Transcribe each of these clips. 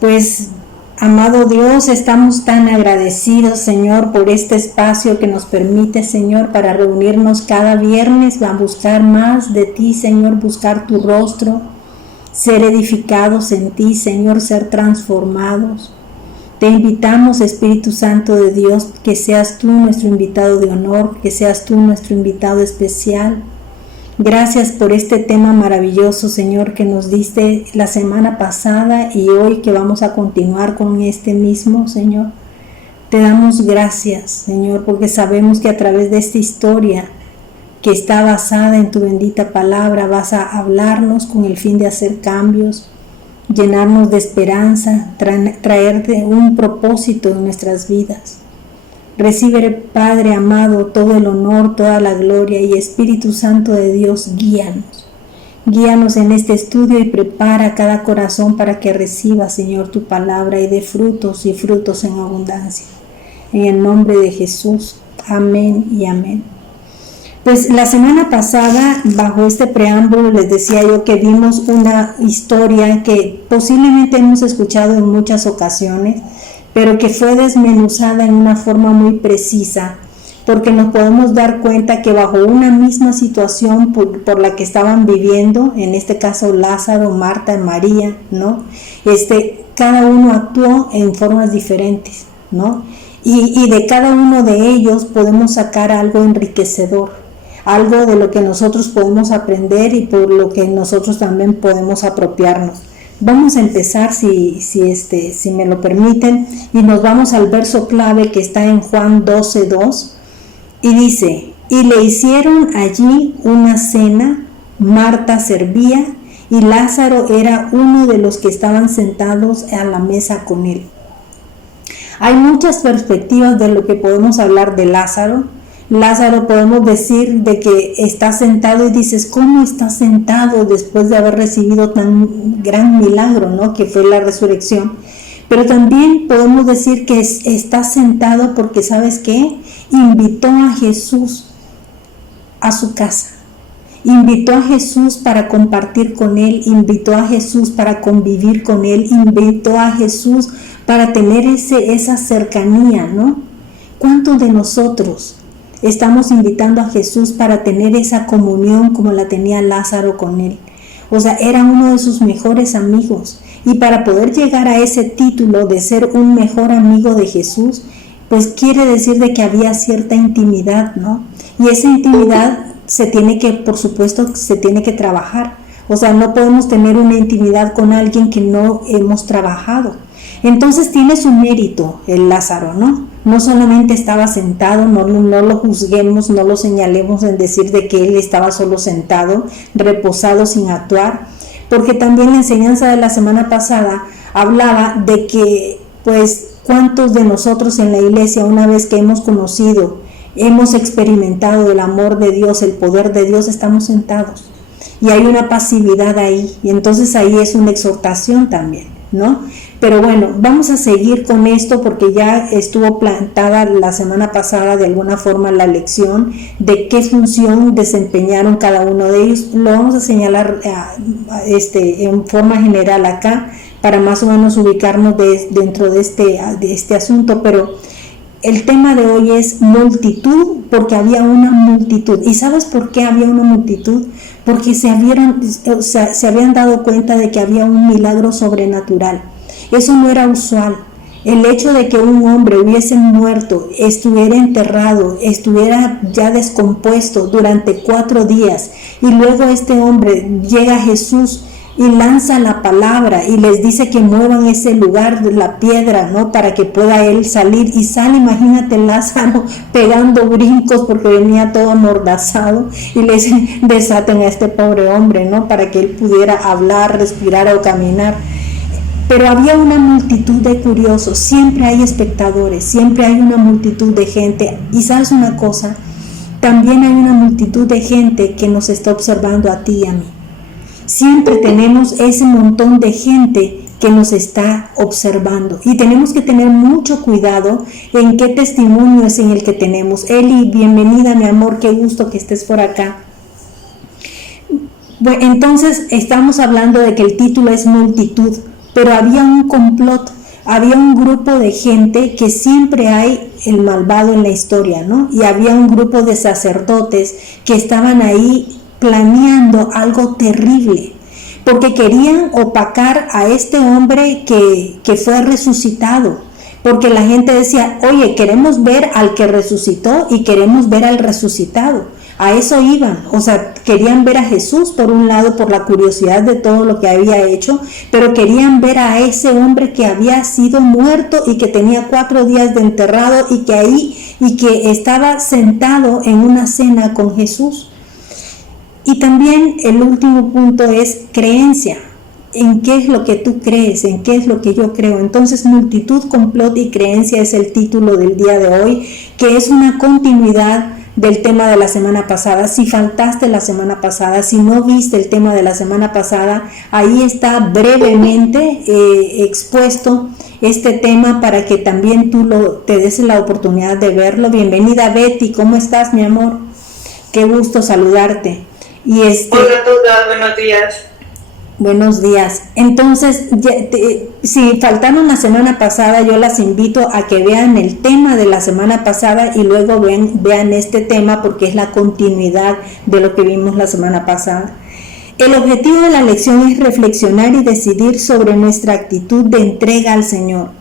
Pues, amado Dios, estamos tan agradecidos, Señor, por este espacio que nos permite, Señor, para reunirnos cada viernes, a buscar más de ti, Señor, buscar tu rostro, ser edificados en ti, Señor, ser transformados. Te invitamos, Espíritu Santo de Dios, que seas tú nuestro invitado de honor, que seas tú nuestro invitado especial. Gracias por este tema maravilloso, Señor, que nos diste la semana pasada y hoy que vamos a continuar con este mismo, Señor. Te damos gracias, Señor, porque sabemos que a través de esta historia que está basada en tu bendita palabra vas a hablarnos con el fin de hacer cambios, llenarnos de esperanza, traerte un propósito en nuestras vidas. Recibe, Padre amado, todo el honor, toda la gloria, y Espíritu Santo de Dios, guíanos. Guíanos en este estudio y prepara cada corazón para que reciba, Señor, tu palabra y dé frutos y frutos en abundancia. En el nombre de Jesús. Amén y amén. Pues la semana pasada, bajo este preámbulo, les decía yo que vimos una historia que posiblemente hemos escuchado en muchas ocasiones, pero que fue desmenuzada en una forma muy precisa, porque nos podemos dar cuenta que bajo una misma situación por la que estaban viviendo, en este caso Lázaro, Marta y María, ¿no? Cada uno actuó en formas diferentes, ¿no? Y de cada uno de ellos podemos sacar algo enriquecedor, algo de lo que nosotros podemos aprender y por lo que nosotros también podemos apropiarnos. Vamos a empezar, si me lo permiten, y nos vamos al verso clave que está en Juan 12:2, y dice: y le hicieron allí una cena, Marta servía, y Lázaro era uno de los que estaban sentados a la mesa con él. Hay muchas perspectivas de lo que podemos hablar de Lázaro. Lázaro, podemos decir de que está sentado y dices, ¿cómo está sentado después de haber recibido tan gran milagro, ¿no? Que fue la resurrección? Pero también podemos decir que está sentado porque, ¿sabes qué? Invitó a Jesús a su casa. Invitó a Jesús para compartir con él, invitó a Jesús para convivir con él, invitó a Jesús para tener esa cercanía, ¿no? ¿Cuántos de nosotros estamos invitando a Jesús para tener esa comunión como la tenía Lázaro con él? O sea, era uno de sus mejores amigos. Y para poder llegar a ese título de ser un mejor amigo de Jesús, pues quiere decir de que había cierta intimidad, ¿no? Y esa intimidad por supuesto, se tiene que trabajar. O sea, no podemos tener una intimidad con alguien que no hemos trabajado. Entonces tiene su mérito el Lázaro, ¿no? No solamente estaba sentado, no lo juzguemos, no lo señalemos en decir de que él estaba solo sentado, reposado sin actuar, porque también la enseñanza de la semana pasada hablaba de que, pues, cuántos de nosotros en la iglesia, una vez que hemos conocido, hemos experimentado el amor de Dios, el poder de Dios, estamos sentados. Y hay una pasividad ahí, y entonces ahí es una exhortación también, ¿no? Pero bueno, vamos a seguir con esto porque ya estuvo plantada la semana pasada de alguna forma la lección de qué función desempeñaron cada uno de ellos. Lo vamos a señalar en forma general acá para más o menos ubicarnos dentro de este asunto, pero el tema de hoy es multitud, porque había una multitud. ¿Y sabes por qué había una multitud? Porque se habían dado cuenta de que había un milagro sobrenatural. Eso no era usual. El hecho de que un hombre hubiese muerto, estuviera enterrado, estuviera ya descompuesto durante 4 días, y luego este hombre llega a Jesús y lanza la palabra y les dice que muevan ese lugar de la piedra, ¿no? Para que pueda él salir, y sale, imagínate, Lázaro pegando brincos porque venía todo amordazado, y les desaten a este pobre hombre, ¿no? Para que él pudiera hablar, respirar o caminar. Pero había una multitud de curiosos, siempre hay espectadores, siempre hay una multitud de gente. Y sabes una cosa, también hay una multitud de gente que nos está observando a ti y a mí. Siempre tenemos ese montón de gente que nos está observando y tenemos que tener mucho cuidado en qué testimonio es en el que tenemos. Eli, bienvenida mi amor, qué gusto que estés por acá. Bueno, entonces estamos hablando de que el título es multitud, pero había un complot, había un grupo de gente, que siempre hay el malvado en la historia, ¿no? Y había un grupo de sacerdotes que estaban ahí planeando algo terrible, porque querían opacar a este hombre que fue resucitado, porque la gente decía, oye, queremos ver al que resucitó y queremos ver al resucitado. A eso iban, o sea, querían ver a Jesús por un lado por la curiosidad de todo lo que había hecho, pero querían ver a ese hombre que había sido muerto y que tenía 4 días de enterrado y que estaba sentado en una cena con Jesús. Y también el último punto es creencia. ¿En qué es lo que tú crees? ¿En qué es lo que yo creo? Entonces, multitud, complot y creencia es el título del día de hoy, que es una continuidad del tema de la semana pasada. Si faltaste la semana pasada, si no viste el tema de la semana pasada, ahí está brevemente expuesto este tema para que también tú te des la oportunidad de verlo. Bienvenida Betty, ¿cómo estás mi amor? Qué gusto saludarte. Hola a todas, buenos días. Buenos días. Entonces, si faltaron la semana pasada, yo las invito a que vean el tema de la semana pasada y luego vean este tema porque es la continuidad de lo que vimos la semana pasada. El objetivo de la lección es reflexionar y decidir sobre nuestra actitud de entrega al Señor,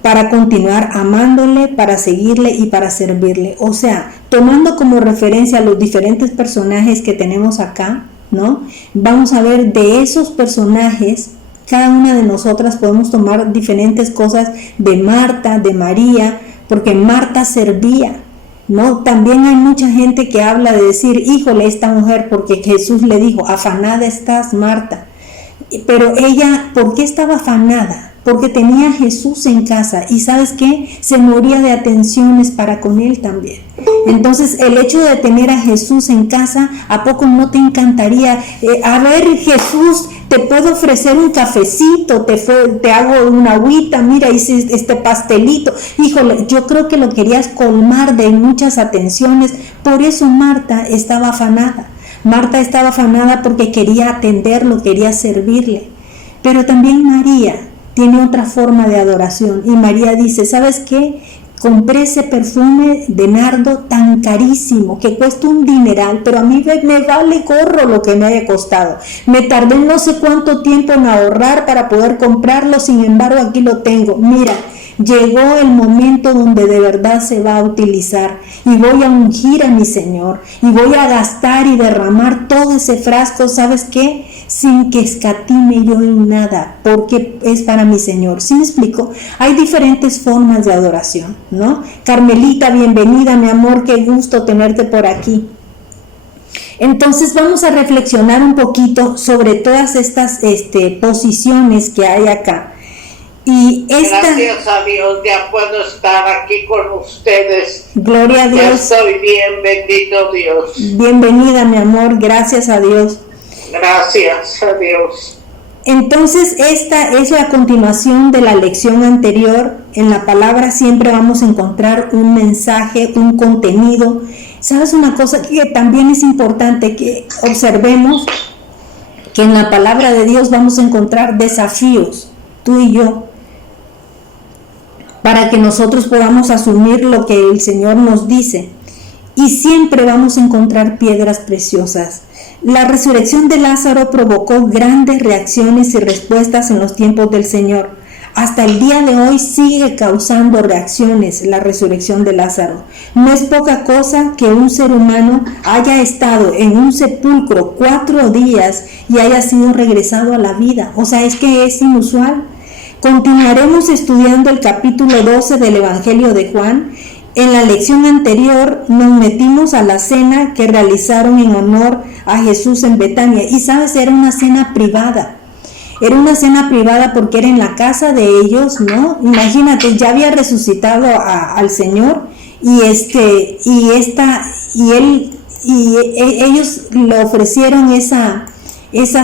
para continuar amándole, para seguirle y para servirle. O sea, tomando como referencia a los diferentes personajes que tenemos acá, ¿no? Vamos a ver de esos personajes, cada una de nosotras podemos tomar diferentes cosas de Marta, de María, porque Marta servía, ¿no? También hay mucha gente que habla de decir, híjole, esta mujer, porque Jesús le dijo, afanada estás, Marta. Pero ella, ¿por qué estaba afanada? Porque tenía a Jesús en casa y ¿sabes qué? Se moría de atenciones para con él también. Entonces el hecho de tener a Jesús en casa, ¿a poco no te encantaría? A ver Jesús, te puedo ofrecer un cafecito, te hago una agüita, mira, hice este pastelito. Híjole, yo creo que lo querías colmar de muchas atenciones, por eso Marta estaba afanada. Marta estaba afanada porque quería atenderlo, quería servirle. Pero también María tiene otra forma de adoración. Y María dice, ¿sabes qué? Compré ese perfume de nardo tan carísimo que cuesta un dineral, pero a mí me vale gorro lo que me haya costado. Me tardé no sé cuánto tiempo en ahorrar para poder comprarlo, sin embargo aquí lo tengo. Mira, llegó el momento donde de verdad se va a utilizar y voy a ungir a mi Señor y voy a gastar y derramar todo ese frasco, ¿sabes qué? Sin que escatime yo en nada, porque es para mi Señor. ¿Sí me explico? Hay diferentes formas de adoración, ¿no? Carmelita, bienvenida, mi amor, qué gusto tenerte por aquí. Entonces vamos a reflexionar un poquito sobre todas estas posiciones que hay acá. Y gracias a Dios, ya puedo estar aquí con ustedes. Gloria a Dios. Ya estoy bien, bendito Dios. Bienvenida, mi amor, gracias a Dios. Gracias a Dios. Entonces, esta es la continuación de la lección anterior. En la palabra siempre vamos a encontrar un mensaje, un contenido. ¿Sabes una cosa que también es importante que observemos? Que en la palabra de Dios vamos a encontrar desafíos, tú y yo, para que nosotros podamos asumir lo que el Señor nos dice. Y siempre vamos a encontrar piedras preciosas. La resurrección de Lázaro provocó grandes reacciones y respuestas en los tiempos del Señor. Hasta el día de hoy sigue causando reacciones la resurrección de Lázaro. No es poca cosa que un ser humano haya estado en un sepulcro 4 días y haya sido regresado a la vida. O sea, es que es inusual. Continuaremos estudiando el capítulo 12 del Evangelio de Juan. En la lección anterior nos metimos a la cena que realizaron en honor a Jesús en Betania. Y sabes, era una cena privada. Era una cena privada porque era en la casa de ellos, ¿no? Imagínate, ya había resucitado al Señor y ellos le ofrecieron esa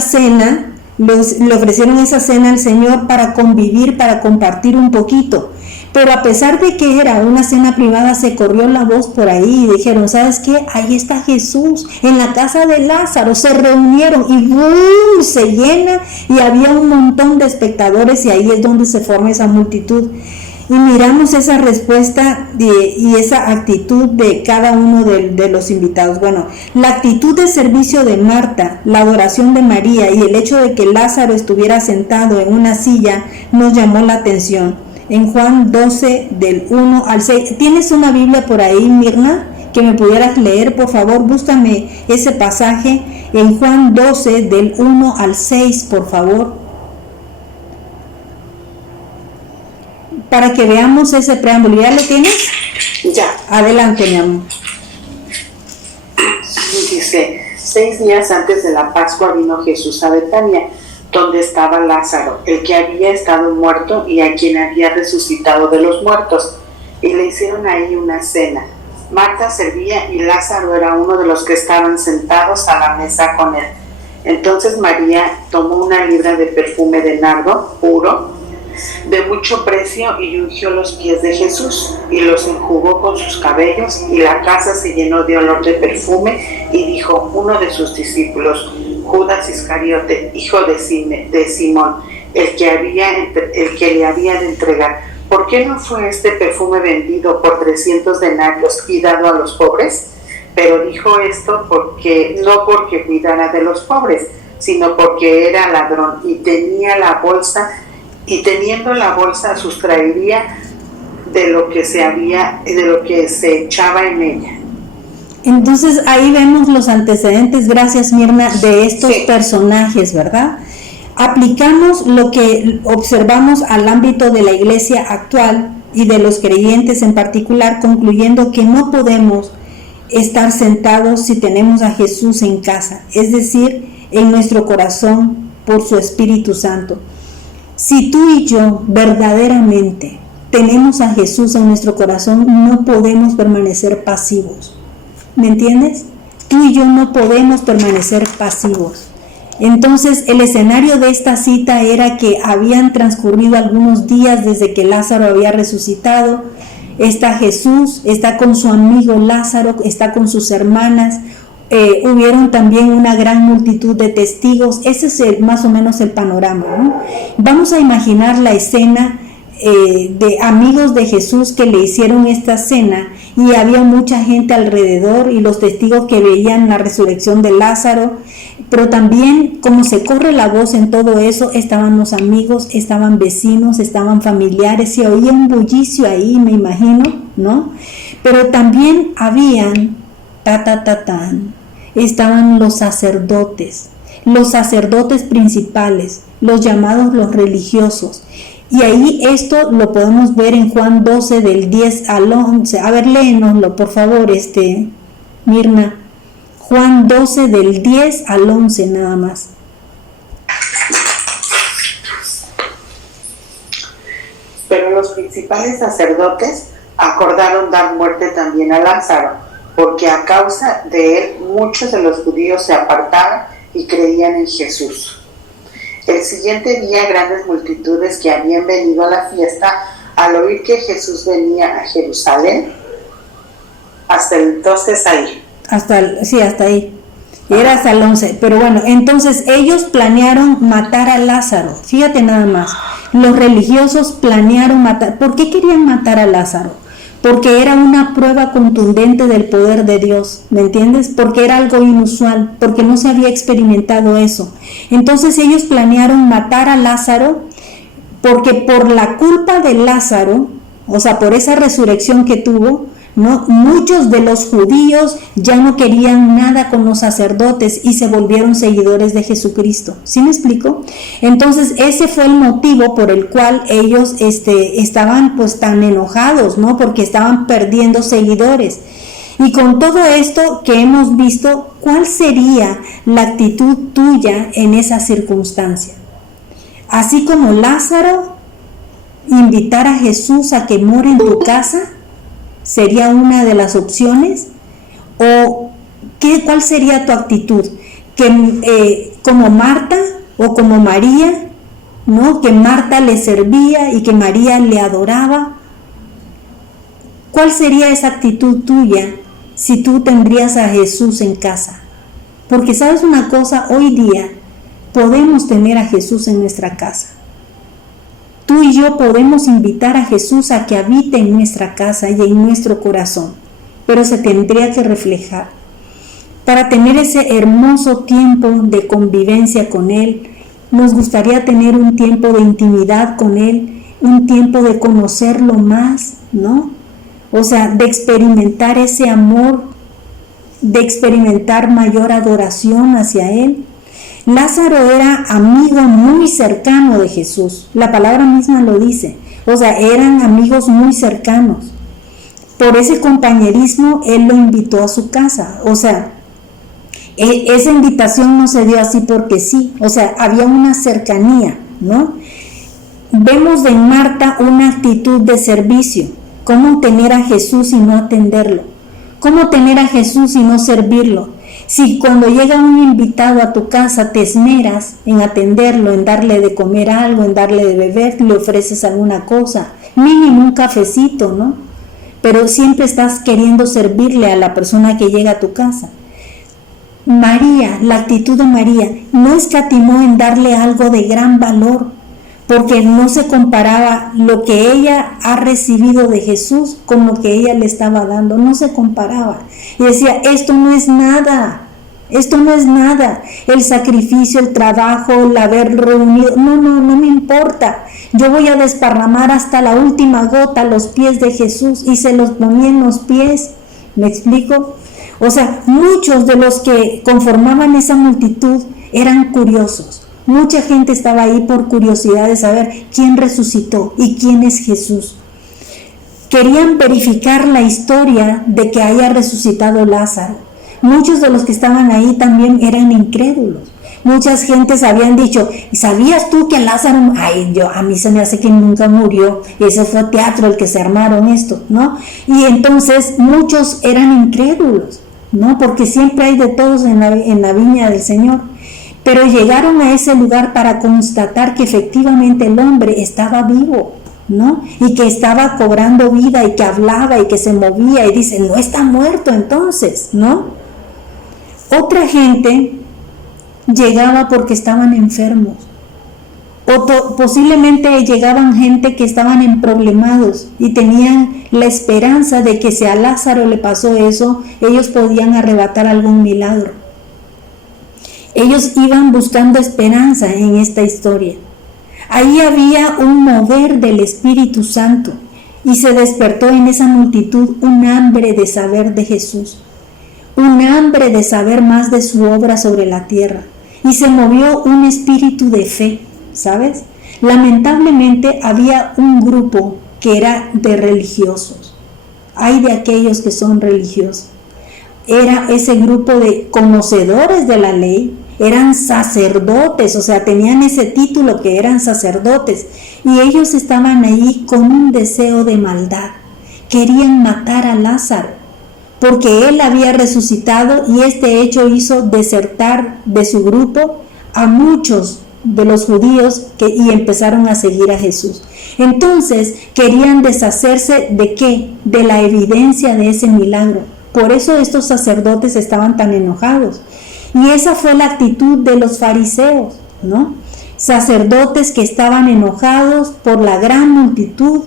cena, le ofrecieron esa cena al Señor para convivir, para compartir un poquito. Pero a pesar de que era una cena privada, se corrió la voz por ahí y dijeron, ¿sabes qué? Ahí está Jesús, en la casa de Lázaro. Se reunieron y ¡boom!, se llena y había un montón de espectadores y ahí es donde se forma esa multitud. Y miramos esa respuesta y esa actitud de cada uno de los invitados. Bueno, la actitud de servicio de Marta, la adoración de María y el hecho de que Lázaro estuviera sentado en una silla nos llamó la atención. En Juan 12, del 1 al 6. ¿Tienes una Biblia por ahí, Mirna, que me pudieras leer? Por favor, búscame ese pasaje en Juan 12, del 1 al 6, por favor. Para que veamos ese preámbulo. ¿Ya lo tienes? Ya. Adelante, mi amor. Dice, 6 días antes de la Pascua vino Jesús a Betania, donde estaba Lázaro, el que había estado muerto y a quien había resucitado de los muertos, y le hicieron ahí una cena. Marta servía y Lázaro era uno de los que estaban sentados a la mesa con él. Entonces María tomó una libra de perfume de nardo puro, de mucho precio, y ungió los pies de Jesús, y los enjugó con sus cabellos, y la casa se llenó de olor de perfume, y dijo uno de sus discípulos, Judas Iscariote, hijo de Simón, el que le había de entregar, ¿por qué no fue este perfume vendido por 300 denarios y dado a los pobres? Pero dijo esto no porque cuidara de los pobres, sino porque era ladrón y teniendo la bolsa sustraería de lo que se echaba en ella. Entonces ahí vemos los antecedentes, gracias Mirna, de estos personajes, ¿verdad? Aplicamos lo que observamos al ámbito de la iglesia actual y de los creyentes en particular, concluyendo que no podemos estar sentados si tenemos a Jesús en casa, es decir, en nuestro corazón por su Espíritu Santo. Si tú y yo verdaderamente tenemos a Jesús en nuestro corazón, no podemos permanecer pasivos. ¿Me entiendes? Tú y yo no podemos permanecer pasivos. Entonces, el escenario de esta cita era que habían transcurrido algunos días desde que Lázaro había resucitado. Está Jesús, está con su amigo Lázaro, está con sus hermanas. Hubieron también una gran multitud de testigos. Ese es más o menos el panorama, ¿no? Vamos a imaginar la escena de amigos de Jesús que le hicieron esta cena y había mucha gente alrededor y los testigos que veían la resurrección de Lázaro, pero también como se corre la voz en todo eso, estaban los amigos, estaban vecinos, estaban familiares, se oía un bullicio ahí, me imagino, ¿no? Pero también habían, estaban los sacerdotes principales, los llamados los religiosos. Y ahí esto lo podemos ver en Juan 12 del 10 al 11. A ver, léenoslo, por favor, Mirna. Juan 12 del 10 al 11 nada más. Pero los principales sacerdotes acordaron dar muerte también a Lázaro, porque a causa de él muchos de los judíos se apartaban y creían en Jesús. El siguiente día grandes multitudes que habían venido a la fiesta, al oír que Jesús venía a Jerusalén, hasta entonces ahí. Hasta ahí. Era hasta el 11. Pero bueno, entonces ellos planearon matar a Lázaro. Fíjate nada más. Los religiosos planearon matar. ¿Por qué querían matar a Lázaro? Porque era una prueba contundente del poder de Dios, ¿me entiendes? Porque era algo inusual, porque no se había experimentado eso. Entonces ellos planearon matar a Lázaro, porque por la culpa de Lázaro, o sea, por esa resurrección que tuvo, ¿no? Muchos de los judíos ya no querían nada con los sacerdotes y se volvieron seguidores de Jesucristo. ¿Sí me explico? Entonces ese fue el motivo por el cual ellos estaban pues tan enojados, ¿no? Porque estaban perdiendo seguidores. Y con todo esto que hemos visto, ¿cuál sería la actitud tuya en esa circunstancia? Así como Lázaro, invitar a Jesús a que more en tu casa, ¿sería una de las opciones? ¿O cuál sería tu actitud? Que como Marta, O como María, ¿no? Que Marta le servía y que María le adoraba. ¿Cuál sería esa actitud tuya si tú tendrías a Jesús en casa? Porque sabes una cosa, hoy día podemos tener a Jesús en nuestra casa. Tú y yo podemos invitar a Jesús a que habite en nuestra casa y en nuestro corazón, pero se tendría que reflejar. Para tener ese hermoso tiempo de convivencia con Él, nos gustaría tener un tiempo de intimidad con Él, un tiempo de conocerlo más, ¿no? O sea, de experimentar ese amor, de experimentar mayor adoración hacia Él. Lázaro era amigo muy cercano de Jesús, la palabra misma lo dice, o sea, eran amigos muy cercanos. Por ese compañerismo, Él lo invitó a su casa, o sea, esa invitación no se dio así porque sí, o sea, había una cercanía, ¿no? Vemos en Marta una actitud de servicio. ¿Cómo tener a Jesús y no atenderlo? ¿Cómo tener a Jesús y no servirlo? Si cuando llega un invitado a tu casa te esmeras en atenderlo, en darle de comer algo, en darle de beber, le ofreces alguna cosa, mínimo un cafecito, ¿no? Pero siempre estás queriendo servirle a la persona que llega a tu casa. María, la actitud de María, no escatimó en darle algo de gran valor, porque no se comparaba lo que ella ha recibido de Jesús con lo que ella le estaba dando, no se comparaba. Y decía, esto no es nada, el sacrificio, el trabajo, el haber reunido, no me importa. Yo voy a desparramar hasta la última gota a los pies de Jesús, y se los ponía en los pies. ¿Me explico? O sea, muchos de los que conformaban esa multitud eran curiosos. Mucha gente estaba ahí por curiosidad de saber quién resucitó y quién es Jesús. Querían verificar la historia de que haya resucitado Lázaro. Muchos de los que estaban ahí también eran incrédulos. Muchas gentes habían dicho, ¿sabías tú que Lázaro? A mí se me hace que nunca murió. Ese fue teatro el que se armaron esto, ¿no? Y entonces muchos eran incrédulos, ¿no? Porque siempre hay de todos en la viña del Señor. Pero llegaron a ese lugar para constatar que efectivamente el hombre estaba vivo, ¿no? Y que estaba cobrando vida y que hablaba y que se movía, y dice, no está muerto entonces, ¿no? Otra gente llegaba porque estaban enfermos, o posiblemente llegaban gente que estaban emproblemados y tenían la esperanza de que si a Lázaro le pasó eso, ellos podían arrebatar algún milagro. Ellos iban buscando esperanza en esta historia. Ahí había un mover del Espíritu Santo y se despertó en esa multitud un hambre de saber de Jesús, un hambre de saber más de su obra sobre la tierra, y se movió un espíritu de fe, ¿sabes? Lamentablemente había un grupo que era de religiosos. Hay de aquellos que son religiosos. Era ese grupo de conocedores de la ley, eran sacerdotes, o sea, tenían ese título que eran sacerdotes, y ellos estaban ahí con un deseo de maldad. Querían matar a Lázaro, porque él había resucitado, y este hecho hizo desertar de su grupo a muchos de los judíos y empezaron a seguir a Jesús. Entonces querían deshacerse ¿de qué? De la evidencia de ese milagro. Por eso estos sacerdotes estaban tan enojados. Y esa fue la actitud de los fariseos, ¿no? Sacerdotes que estaban enojados por la gran multitud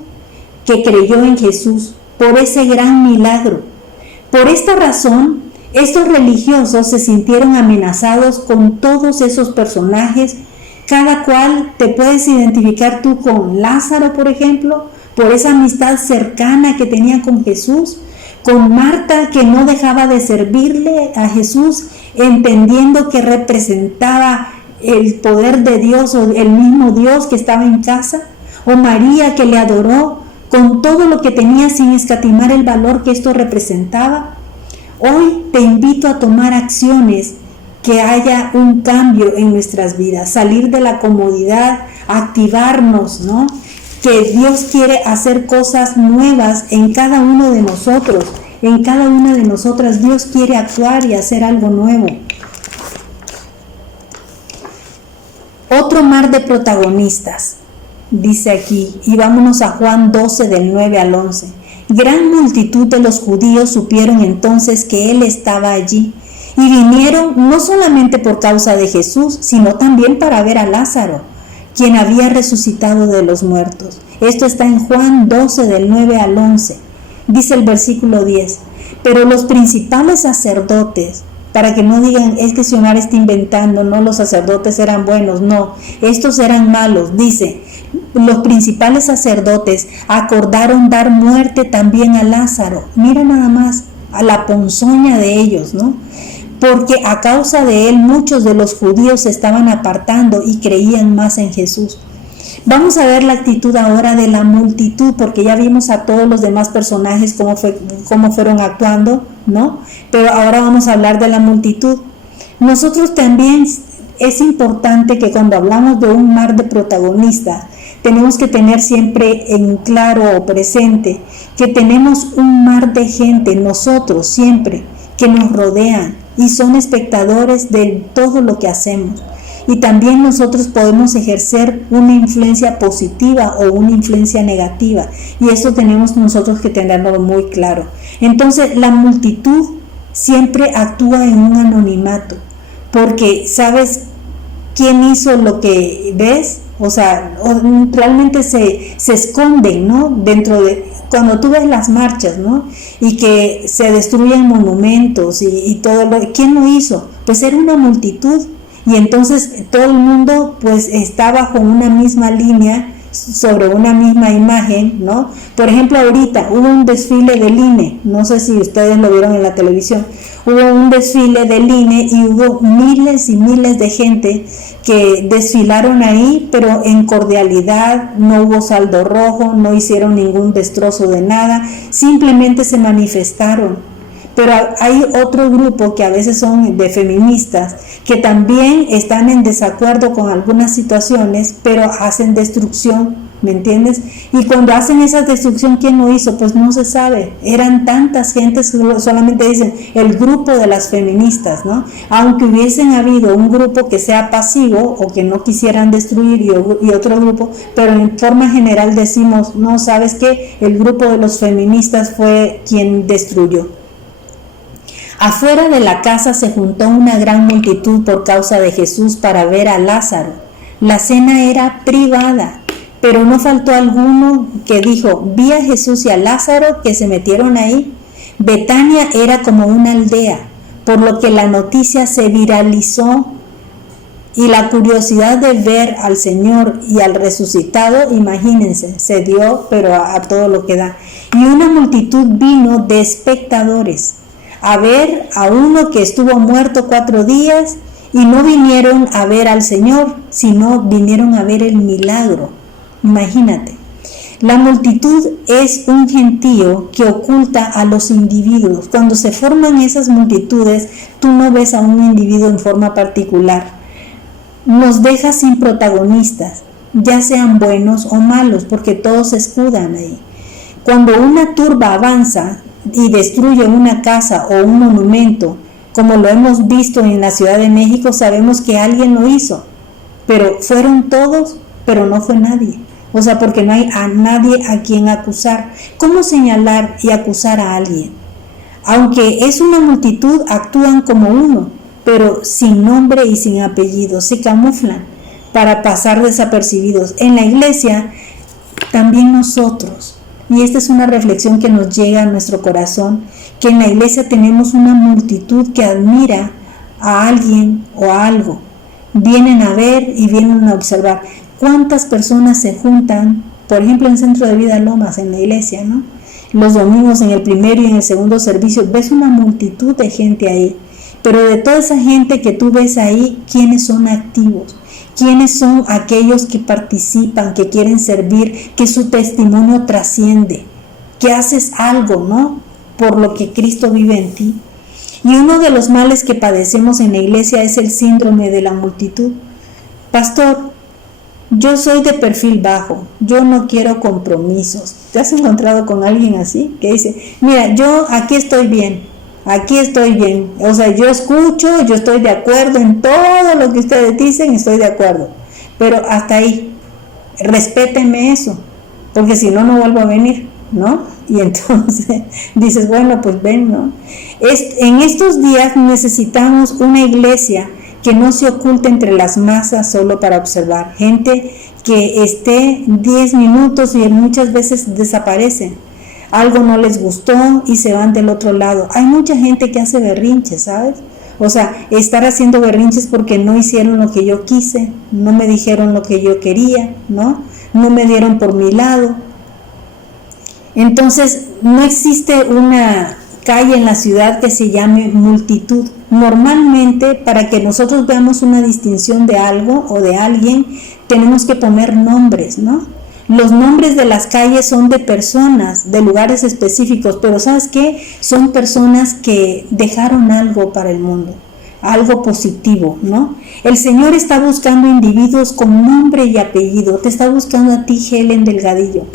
que creyó en Jesús, por ese gran milagro. Por esta razón, estos religiosos se sintieron amenazados con todos esos personajes. Cada cual te puedes identificar tú con Lázaro, por ejemplo, por esa amistad cercana que tenía con Jesús, con Marta, que no dejaba de servirle a Jesús, entendiendo que representaba el poder de Dios o el mismo Dios que estaba en casa, o María, que le adoró con todo lo que tenía sin escatimar el valor que esto representaba. Hoy te invito a tomar acciones que haya un cambio en nuestras vidas, salir de la comodidad, activarnos, ¿no? Que Dios quiere hacer cosas nuevas en cada uno de nosotros, en cada una de nosotras. Dios quiere actuar y hacer algo nuevo. Otro mar de protagonistas, dice aquí, y vámonos a Juan 12 del 9 al 11. Gran multitud de los judíos supieron entonces que él estaba allí y vinieron no solamente por causa de Jesús, sino también para ver a Lázaro, quien había resucitado de los muertos. Esto está en Juan 12 del 9 al 11. Dice el versículo 10, pero los principales sacerdotes, para que no digan, es que Xiomara está inventando, no, los sacerdotes eran buenos, no, estos eran malos, dice, los principales sacerdotes acordaron dar muerte también a Lázaro. Mira nada más, a la ponzoña de ellos, ¿no? Porque a causa de él muchos de los judíos se estaban apartando y creían más en Jesús. Vamos a ver la actitud ahora de la multitud, porque ya vimos a todos los demás personajes cómo fueron actuando, ¿no? Pero ahora vamos a hablar de la multitud. Nosotros también es importante que cuando hablamos de un mar de protagonistas, tenemos que tener siempre en claro o presente que tenemos un mar de gente, nosotros siempre, que nos rodean y son espectadores de todo lo que hacemos. Y también nosotros podemos ejercer una influencia positiva o una influencia negativa, y eso tenemos nosotros que tenerlo muy claro. Entonces la multitud siempre actúa en un anonimato, porque ¿sabes quién hizo lo que ves? O sea, realmente se esconden, ¿no? Dentro de, cuando tú ves las marchas, ¿no? Y que se destruyen monumentos y todo lo, ¿quién lo hizo? Pues era una multitud. Y entonces todo el mundo pues está bajo una misma línea, sobre una misma imagen, ¿no? Por ejemplo, ahorita hubo un desfile del INE, no sé si ustedes lo vieron en la televisión, hubo un desfile del INE y hubo miles y miles de gente que desfilaron ahí, pero en cordialidad, no hubo saldo rojo, no hicieron ningún destrozo de nada, simplemente se manifestaron. Pero hay otro grupo que a veces son de feministas que también están en desacuerdo con algunas situaciones, pero hacen destrucción, ¿me entiendes? Y cuando hacen esa destrucción, ¿quién lo hizo? Pues no se sabe. Eran tantas gentes que solamente dicen el grupo de las feministas, ¿no? Aunque hubiesen habido un grupo que sea pasivo o que no quisieran destruir y otro grupo, pero en forma general decimos, no, ¿sabes qué? El grupo de los feministas fue quien destruyó. Afuera de la casa se juntó una gran multitud por causa de Jesús para ver a Lázaro. La cena era privada, pero no faltó alguno que dijo, vi a Jesús y a Lázaro que se metieron ahí. Betania era como una aldea, por lo que la noticia se viralizó y la curiosidad de ver al Señor y al resucitado, imagínense, se dio, pero a todo lo que da. Y una multitud vino de espectadores a ver a uno que estuvo muerto 4 días y no vinieron a ver al Señor, sino vinieron a ver el milagro. Imagínate, la multitud es un gentío que oculta a los individuos. Cuando se forman esas multitudes, tú no ves a un individuo en forma particular. Nos deja sin protagonistas, ya sean buenos o malos, porque todos se escudan ahí. Cuando una turba avanza y destruye una casa o un monumento, como lo hemos visto en la Ciudad de México, sabemos que alguien lo hizo, pero fueron todos, pero no fue nadie. O sea, porque no hay a nadie a quien acusar. ¿Cómo señalar y acusar a alguien? Aunque es una multitud, actúan como uno, pero sin nombre y sin apellido, se camuflan para pasar desapercibidos. En la iglesia, también nosotros, y esta es una reflexión que nos llega a nuestro corazón, que en la iglesia tenemos una multitud que admira a alguien o a algo. Vienen a ver y vienen a observar. ¿Cuántas personas se juntan, por ejemplo, en Centro de Vida Lomas, en la iglesia, ¿no? Los domingos en el primero y en el segundo servicio, ves una multitud de gente ahí. Pero de toda esa gente que tú ves ahí, ¿quiénes son activos? ¿Quiénes son aquellos que participan, que quieren servir, que su testimonio trasciende, que haces algo, ¿no? Por lo que Cristo vive en ti. Y uno de los males que padecemos en la iglesia es el síndrome de la multitud. Pastor, yo soy de perfil bajo, yo no quiero compromisos. ¿Te has encontrado con alguien así? Que dice, mira, yo aquí estoy bien. O sea, yo escucho, yo estoy de acuerdo en todo lo que ustedes dicen, estoy de acuerdo. pero hasta ahí, respétenme eso, porque si no, no vuelvo a venir, ¿no? Y entonces dices, bueno, pues ven, ¿no? En estos días necesitamos una iglesia que no se oculte entre las masas solo para observar, gente que esté 10 minutos y muchas veces desaparecen. Algo no les gustó y se van del otro lado. Hay mucha gente que hace berrinches, ¿sabes? O sea, estar haciendo berrinches porque no hicieron lo que yo quise, no me dijeron lo que yo quería, ¿no? No me dieron por mi lado. Entonces, no existe una calle en la ciudad que se llame multitud. Normalmente, para que nosotros veamos una distinción de algo o de alguien, tenemos que poner nombres, ¿no? Los nombres de las calles son de personas, de lugares específicos, pero ¿sabes qué? Son personas que dejaron algo para el mundo, algo positivo, ¿no? El Señor está buscando individuos con nombre y apellido. Te está buscando a ti, Helen Delgadillo.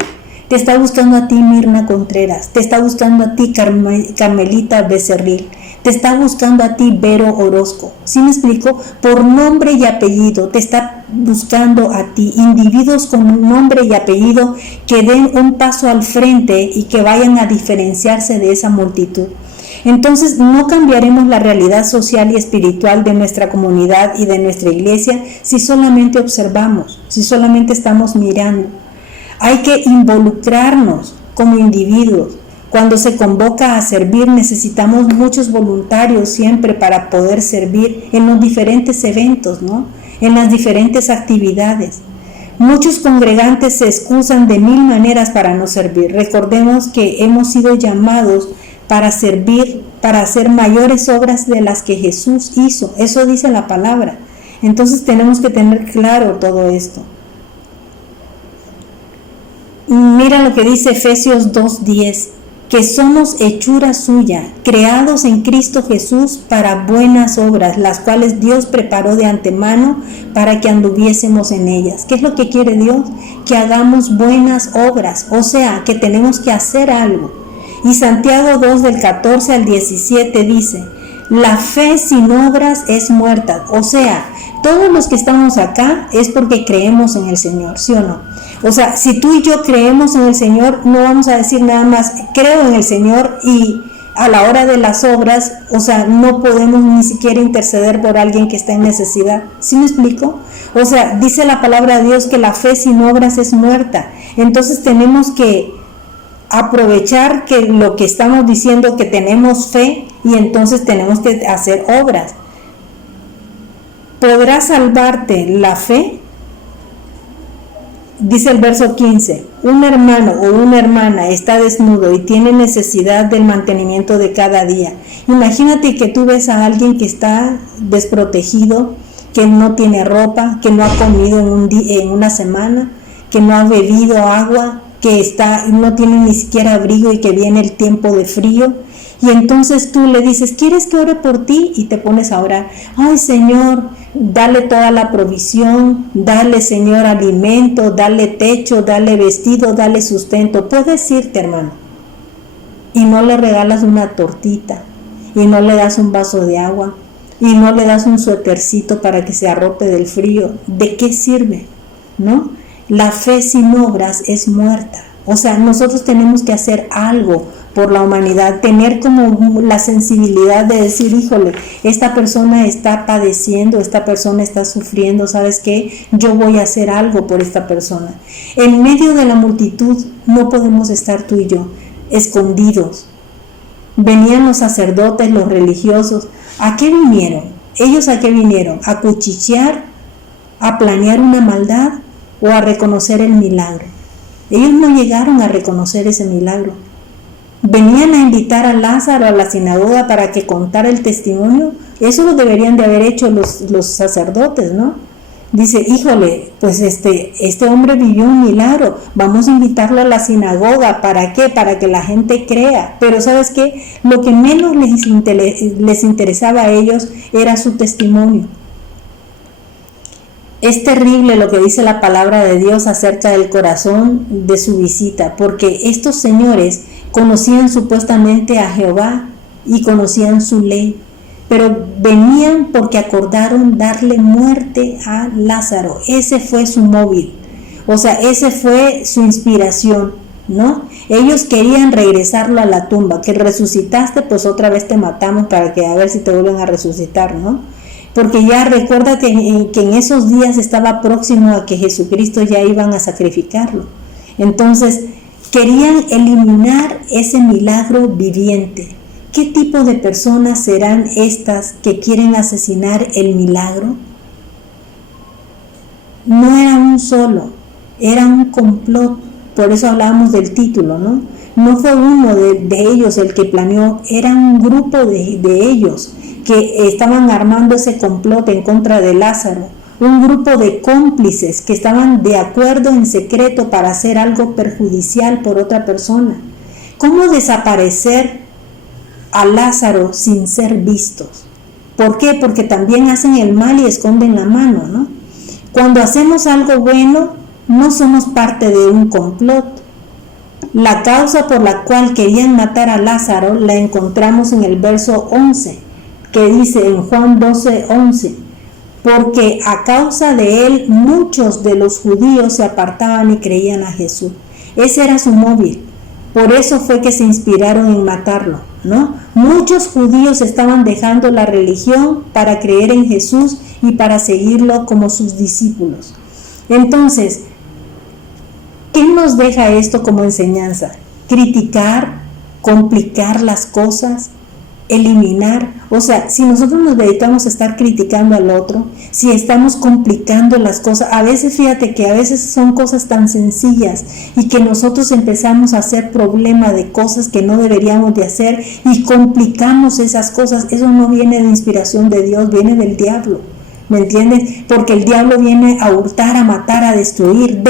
Te está buscando a ti, Mirna Contreras. Te está buscando a ti, Carmelita Becerril. Te está buscando a ti, Vero Orozco. ¿Sí me explico? Por nombre y apellido. Te está buscando a ti, individuos con nombre y apellido que den un paso al frente y que vayan a diferenciarse de esa multitud. Entonces no cambiaremos la realidad social y espiritual de nuestra comunidad y de nuestra iglesia si solamente observamos, si solamente estamos mirando. Hay que involucrarnos como individuos. Cuando se convoca a servir, necesitamos muchos voluntarios siempre para poder servir en los diferentes eventos, ¿no? En las diferentes actividades. Muchos congregantes se excusan de 1000 maneras para no servir. Recordemos que hemos sido llamados para servir, para hacer mayores obras de las que Jesús hizo. Eso dice la palabra. Entonces tenemos que tener claro todo esto. Mira lo que dice Efesios 2:10, que somos hechura suya, creados en Cristo Jesús para buenas obras, las cuales Dios preparó de antemano para que anduviésemos en ellas. ¿Qué es lo que quiere Dios? Que hagamos buenas obras, o sea, que tenemos que hacer algo. Y Santiago 2 del 14 al 17 dice, la fe sin obras es muerta, o sea, todos los que estamos acá es porque creemos en el Señor, ¿sí o no? O sea, si tú y yo creemos en el Señor, no vamos a decir nada más, creo en el Señor y a la hora de las obras, o sea, no podemos ni siquiera interceder por alguien que está en necesidad. ¿Sí me explico? O sea, dice la palabra de Dios que la fe sin obras es muerta. Entonces tenemos que aprovechar que lo que estamos diciendo, que tenemos fe, y entonces tenemos que hacer obras. ¿Podrá salvarte la fe? Dice el verso 15, un hermano o una hermana está desnudo y tiene necesidad del mantenimiento de cada día. Imagínate que tú ves a alguien que está desprotegido, que no tiene ropa, que no ha comido en una semana, que no ha bebido agua, que no tiene ni siquiera abrigo y que viene el tiempo de frío. Y entonces tú le dices, ¿quieres que ore por ti? Y te pones a orar. Ay, Señor, dale toda la provisión, dale, Señor, alimento, dale techo, dale vestido, dale sustento. Puedes irte, hermano. Y no le regalas una tortita, y no le das un vaso de agua, y no le das un suétercito para que se arrope del frío. ¿De qué sirve? ¿No? La fe sin obras es muerta. O sea, nosotros tenemos que hacer algo por la humanidad, tener como la sensibilidad de decir, híjole, esta persona está padeciendo, esta persona está sufriendo, ¿sabes qué? Yo voy a hacer algo por esta persona. En medio de la multitud no podemos estar tú y yo, escondidos. Venían los sacerdotes, los religiosos. ¿A qué vinieron? ¿Ellos a qué vinieron? ¿A cuchichear? ¿A planear una maldad? ¿O a reconocer el milagro? Ellos no llegaron a reconocer ese milagro. Venían a invitar a Lázaro a la sinagoga para que contara el testimonio. Eso lo deberían de haber hecho los sacerdotes, ¿no? Dice, híjole, pues este hombre vivió un milagro, vamos a invitarlo a la sinagoga. ¿Para qué? Para que la gente crea. Pero ¿sabes qué? Lo que menos les interesaba a ellos era su testimonio. Es terrible lo que dice la palabra de Dios acerca del corazón de su visita, porque estos señores conocían supuestamente a Jehová y conocían su ley, pero venían porque acordaron darle muerte a Lázaro. Ese fue su móvil, o sea, ese fue su inspiración, ¿no? Ellos querían regresarlo a la tumba, que resucitaste, pues otra vez te matamos para que a ver si te vuelven a resucitar, ¿no? Porque ya recuérdate que en esos días estaba próximo a que Jesucristo ya iban a sacrificarlo. Entonces, querían eliminar ese milagro viviente. ¿Qué tipo de personas serán estas que quieren asesinar el milagro? No era un solo, era un complot. Por eso hablábamos del título, ¿no? No fue uno de ellos el que planeó, era un grupo de ellos que estaban armando ese complot en contra de Lázaro. Un grupo de cómplices que estaban de acuerdo en secreto para hacer algo perjudicial por otra persona. ¿Cómo desaparecer a Lázaro sin ser vistos? ¿Por qué? Porque también hacen el mal y esconden la mano, ¿no? Cuando hacemos algo bueno, no somos parte de un complot. La causa por la cual querían matar a Lázaro la encontramos en el verso 11, que dice en Juan 12:11, porque a causa de él muchos de los judíos se apartaban y creían a Jesús. Ese era su móvil. Por eso fue que se inspiraron en matarlo, ¿no? Muchos judíos estaban dejando la religión para creer en Jesús y para seguirlo como sus discípulos. Entonces, ¿qué nos deja esto como enseñanza? Criticar, complicar las cosas, eliminar. O sea, si nosotros nos dedicamos a estar criticando al otro, si estamos complicando las cosas, a veces fíjate que a veces son cosas tan sencillas y que nosotros empezamos a hacer problema de cosas que no deberíamos de hacer y complicamos esas cosas. Eso no viene de inspiración de Dios, viene del diablo. ¿Me entiendes? Porque el diablo viene a hurtar, a matar, a destruir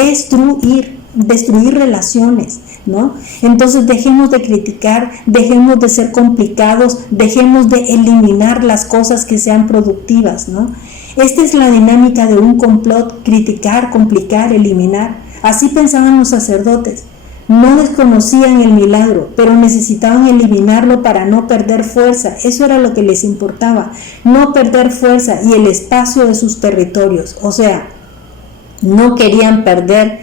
relaciones, ¿no? Entonces dejemos de criticar, dejemos de ser complicados, dejemos de eliminar las cosas que sean productivas, ¿no? Esta es la dinámica de un complot: criticar, complicar, eliminar. Así pensaban los sacerdotes. No desconocían el milagro, pero necesitaban eliminarlo para no perder fuerza. Eso era lo que les importaba, no perder fuerza y el espacio de sus territorios. O sea, no querían perder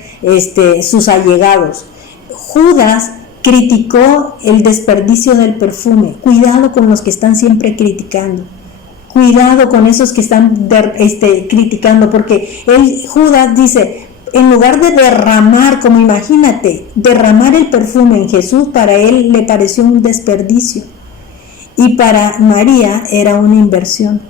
sus allegados. Judas criticó el desperdicio del perfume. Cuidado con los que están siempre criticando. Cuidado con esos que están criticando, porque Judas dice, en lugar de derramar, como imagínate, derramar el perfume en Jesús, para él le pareció un desperdicio. Y para María era una inversión.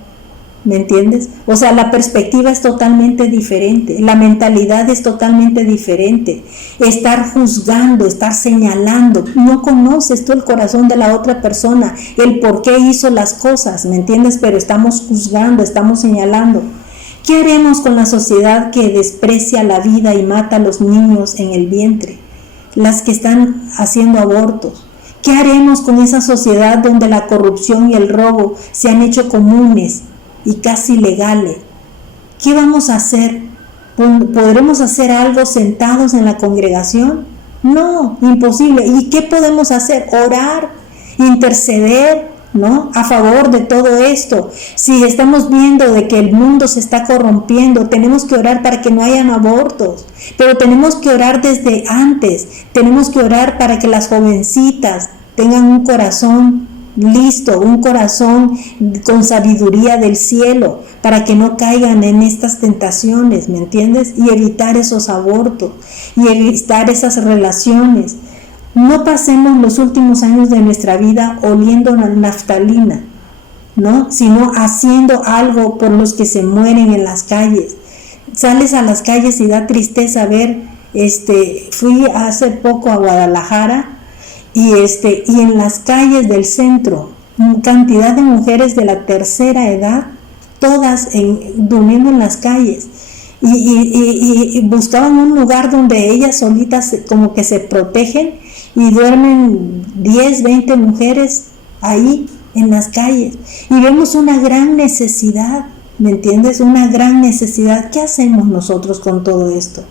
¿Me entiendes? O sea, la perspectiva es totalmente diferente, la mentalidad es totalmente diferente. Estar juzgando, estar señalando, no conoces tú el corazón de la otra persona, el por qué hizo las cosas, ¿me entiendes? Pero estamos juzgando, estamos señalando. ¿Qué haremos con la sociedad que desprecia la vida y mata a los niños en el vientre? Las que están haciendo abortos. ¿Qué haremos con esa sociedad donde la corrupción y el robo se han hecho comunes y casi legales? ¿Qué vamos a hacer? ¿Podremos hacer algo sentados en la congregación? No, imposible. ¿Y qué podemos hacer? Orar, interceder, ¿no? A favor de todo esto. Si estamos viendo de que el mundo se está corrompiendo, tenemos que orar para que no hayan abortos, pero tenemos que orar desde antes. Tenemos que orar para que las jovencitas tengan un corazón listo, un corazón con sabiduría del cielo, para que no caigan en estas tentaciones, ¿me entiendes? Y evitar esos abortos y evitar esas relaciones. No pasemos los últimos años de nuestra vida oliendo la naftalina, ¿no? Sino haciendo algo por los que se mueren en las calles. Sales a las calles y da tristeza ver, fui hace poco a Guadalajara y en las calles del centro, cantidad de mujeres de la tercera edad, todas durmiendo en las calles. Y buscaban un lugar donde ellas solitas como que se protegen y duermen 10, 20 mujeres ahí en las calles. Y vemos una gran necesidad, ¿me entiendes? Una gran necesidad. ¿Qué hacemos nosotros con todo esto?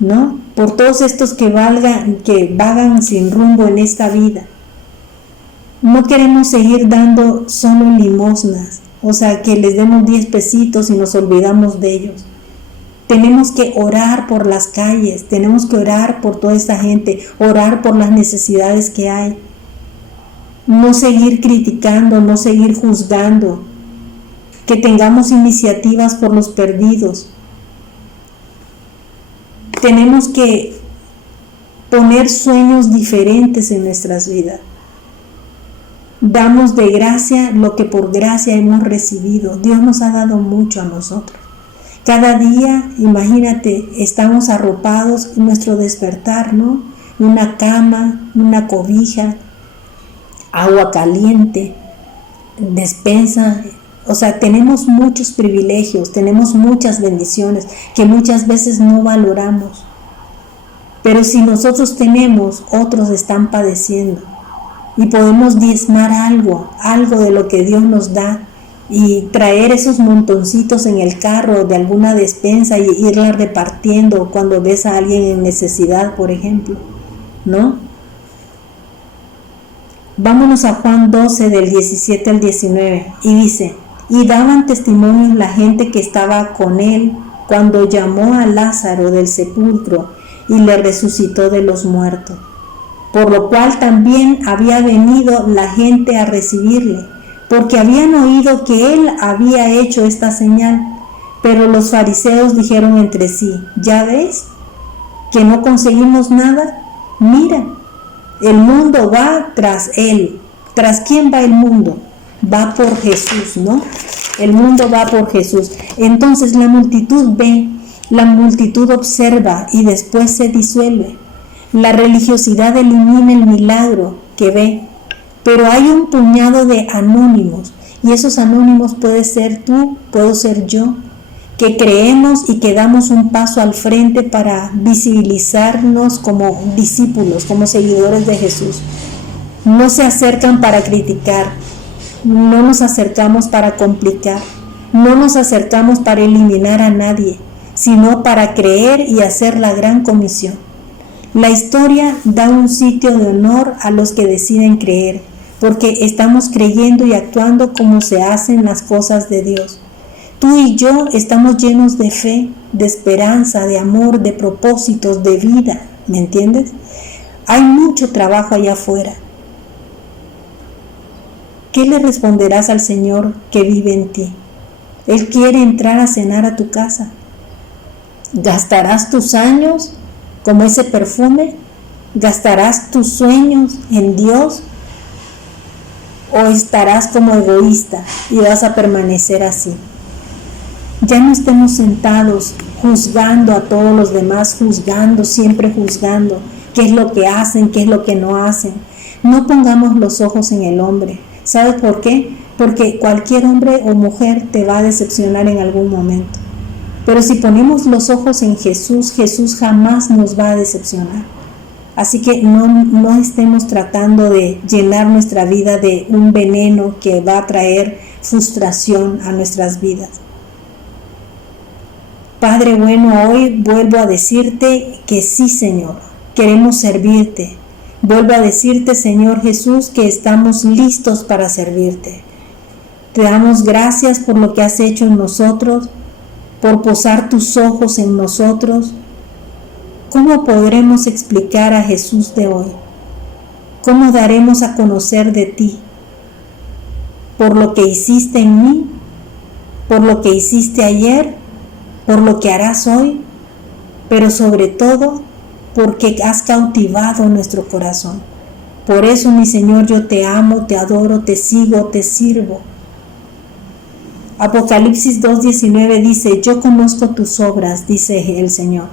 ¿No? Por todos estos que vagan sin rumbo en esta vida. No queremos seguir dando solo limosnas, o sea, que les demos 10 pesitos y nos olvidamos de ellos. Tenemos que orar por las calles, tenemos que orar por toda esta gente, orar por las necesidades que hay. No seguir criticando, no seguir juzgando, que tengamos iniciativas por los perdidos. Tenemos que poner sueños diferentes en nuestras vidas. Damos de gracia lo que por gracia hemos recibido. Dios nos ha dado mucho a nosotros. Cada día, imagínate, estamos arropados en nuestro despertar, ¿no? Una cama, una cobija, agua caliente, despensa. O sea, tenemos muchos privilegios, tenemos muchas bendiciones que muchas veces no valoramos. Pero si nosotros tenemos, otros están padeciendo. Y podemos diezmar algo de lo que Dios nos da y traer esos montoncitos en el carro de alguna despensa y irla repartiendo cuando ves a alguien en necesidad, por ejemplo, ¿no? Vámonos a Juan 12 del 17 al 19 y dice: y daban testimonio la gente que estaba con él cuando llamó a Lázaro del sepulcro y le resucitó de los muertos. Por lo cual también había venido la gente a recibirle, porque habían oído que él había hecho esta señal. Pero los fariseos dijeron entre sí: ¿ya ves que no conseguimos nada? Mira, el mundo va tras él. ¿Tras quién va el mundo? Va por Jesús, ¿no? El mundo va por Jesús. Entonces la multitud ve, la multitud observa y después se disuelve. La religiosidad elimina el milagro que ve, pero hay un puñado de anónimos, y esos anónimos puede ser tú, puedo ser yo, que creemos y que damos un paso al frente para visibilizarnos como discípulos, como seguidores de Jesús. No se acercan para criticar, no nos acercamos para complicar, no nos acercamos para eliminar a nadie, sino para creer y hacer la gran comisión. La historia da un sitio de honor a los que deciden creer, porque estamos creyendo y actuando como se hacen las cosas de Dios. Tú y yo estamos llenos de fe, de esperanza, de amor, de propósitos, de vida, ¿me entiendes? Hay mucho trabajo allá afuera. ¿Qué le responderás al Señor que vive en ti? Él quiere entrar a cenar a tu casa. ¿Gastarás tus años como ese perfume? ¿Gastarás tus sueños en Dios? ¿O estarás como egoísta y vas a permanecer así? Ya no estemos sentados juzgando a todos los demás, siempre juzgando qué es lo que hacen, qué es lo que no hacen. No pongamos los ojos en el hombre. ¿Sabes por qué? Porque cualquier hombre o mujer te va a decepcionar en algún momento. Pero si ponemos los ojos en Jesús, Jesús jamás nos va a decepcionar. Así que no estemos tratando de llenar nuestra vida de un veneno que va a traer frustración a nuestras vidas. Padre bueno, hoy vuelvo a decirte que sí, Señor, queremos servirte. Vuelvo a decirte, Señor Jesús, que estamos listos para servirte. Te damos gracias por lo que has hecho en nosotros, por posar tus ojos en nosotros. ¿Cómo podremos explicar a Jesús de hoy? ¿Cómo daremos a conocer de ti? ¿Por lo que hiciste en mí? ¿Por lo que hiciste ayer? ¿Por lo que harás hoy? Pero sobre todo, porque has cautivado nuestro corazón. Por eso, mi Señor, yo te amo, te adoro, te sigo, te sirvo. Apocalipsis 2:19 dice: yo conozco tus obras, dice el Señor.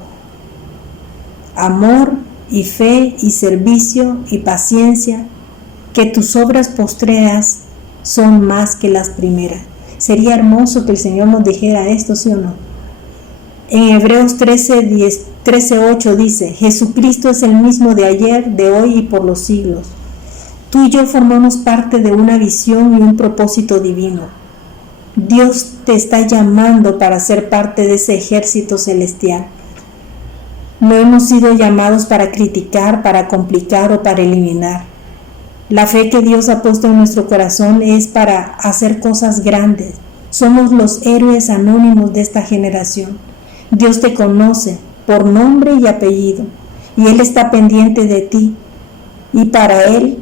Amor y fe y servicio y paciencia, que tus obras postreras son más que las primeras. Sería hermoso que el Señor nos dijera esto, ¿sí o no? En Hebreos 13:8 dice: Jesucristo es el mismo de ayer, de hoy y por los siglos. Tú y yo formamos parte de una visión y un propósito divino. Dios te está llamando para ser parte de ese ejército celestial. No hemos sido llamados para criticar, para complicar o para eliminar. La fe que Dios ha puesto en nuestro corazón es para hacer cosas grandes. Somos los héroes anónimos de esta generación. Dios te conoce por nombre y apellido, y Él está pendiente de ti, y para Él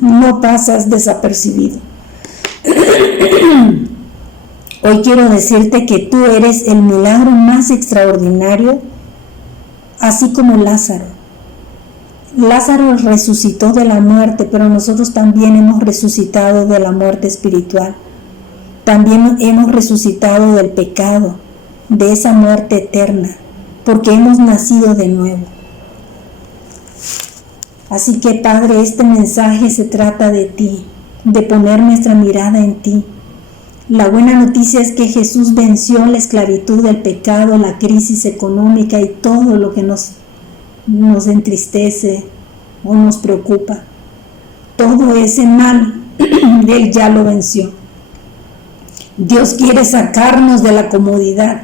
no pasas desapercibido. Hoy quiero decirte que tú eres el milagro más extraordinario, así como Lázaro. Lázaro resucitó de la muerte, pero nosotros también hemos resucitado de la muerte espiritual. También hemos resucitado del pecado, de esa muerte eterna, porque hemos nacido de nuevo. Así que, Padre, este mensaje se trata de ti, de poner nuestra mirada en ti. La buena noticia es que Jesús venció la esclavitud del pecado, la crisis económica y todo lo que nos entristece o nos preocupa. Todo ese mal, Él ya lo venció. Dios quiere sacarnos de la comodidad,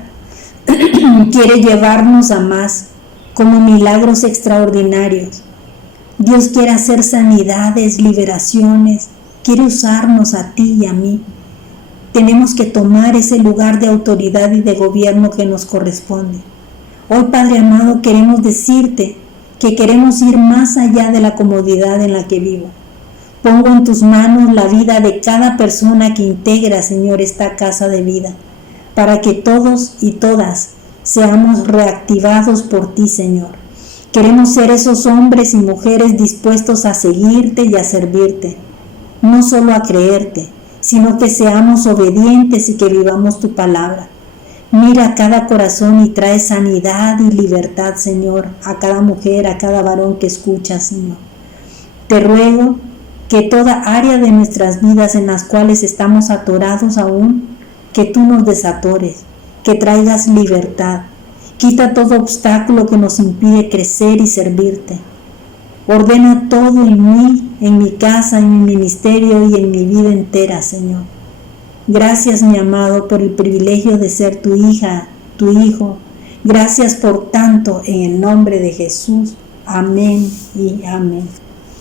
quiere llevarnos a más, como milagros extraordinarios. Dios quiere hacer sanidades, liberaciones, quiere usarnos a ti y a mí. Tenemos que tomar ese lugar de autoridad y de gobierno que nos corresponde. Hoy, Padre amado, queremos decirte que queremos ir más allá de la comodidad en la que vivo. Pongo en tus manos la vida de cada persona que integra, Señor, esta casa de vida, para que todos y todas seamos reactivados por ti, Señor. Queremos ser esos hombres y mujeres dispuestos a seguirte y a servirte, no solo a creerte, sino que seamos obedientes y que vivamos tu palabra. Mira a cada corazón y trae sanidad y libertad, Señor, a cada mujer, a cada varón que escucha, Señor. Te ruego que toda área de nuestras vidas en las cuales estamos atorados aún, que tú nos desatores, que traigas libertad. Quita todo obstáculo que nos impide crecer y servirte. Ordena todo en mí, en mi casa, en mi ministerio y en mi vida entera, Señor. Gracias, mi amado, por el privilegio de ser tu hija, tu hijo. Gracias por tanto, en el nombre de Jesús. Amén y amén.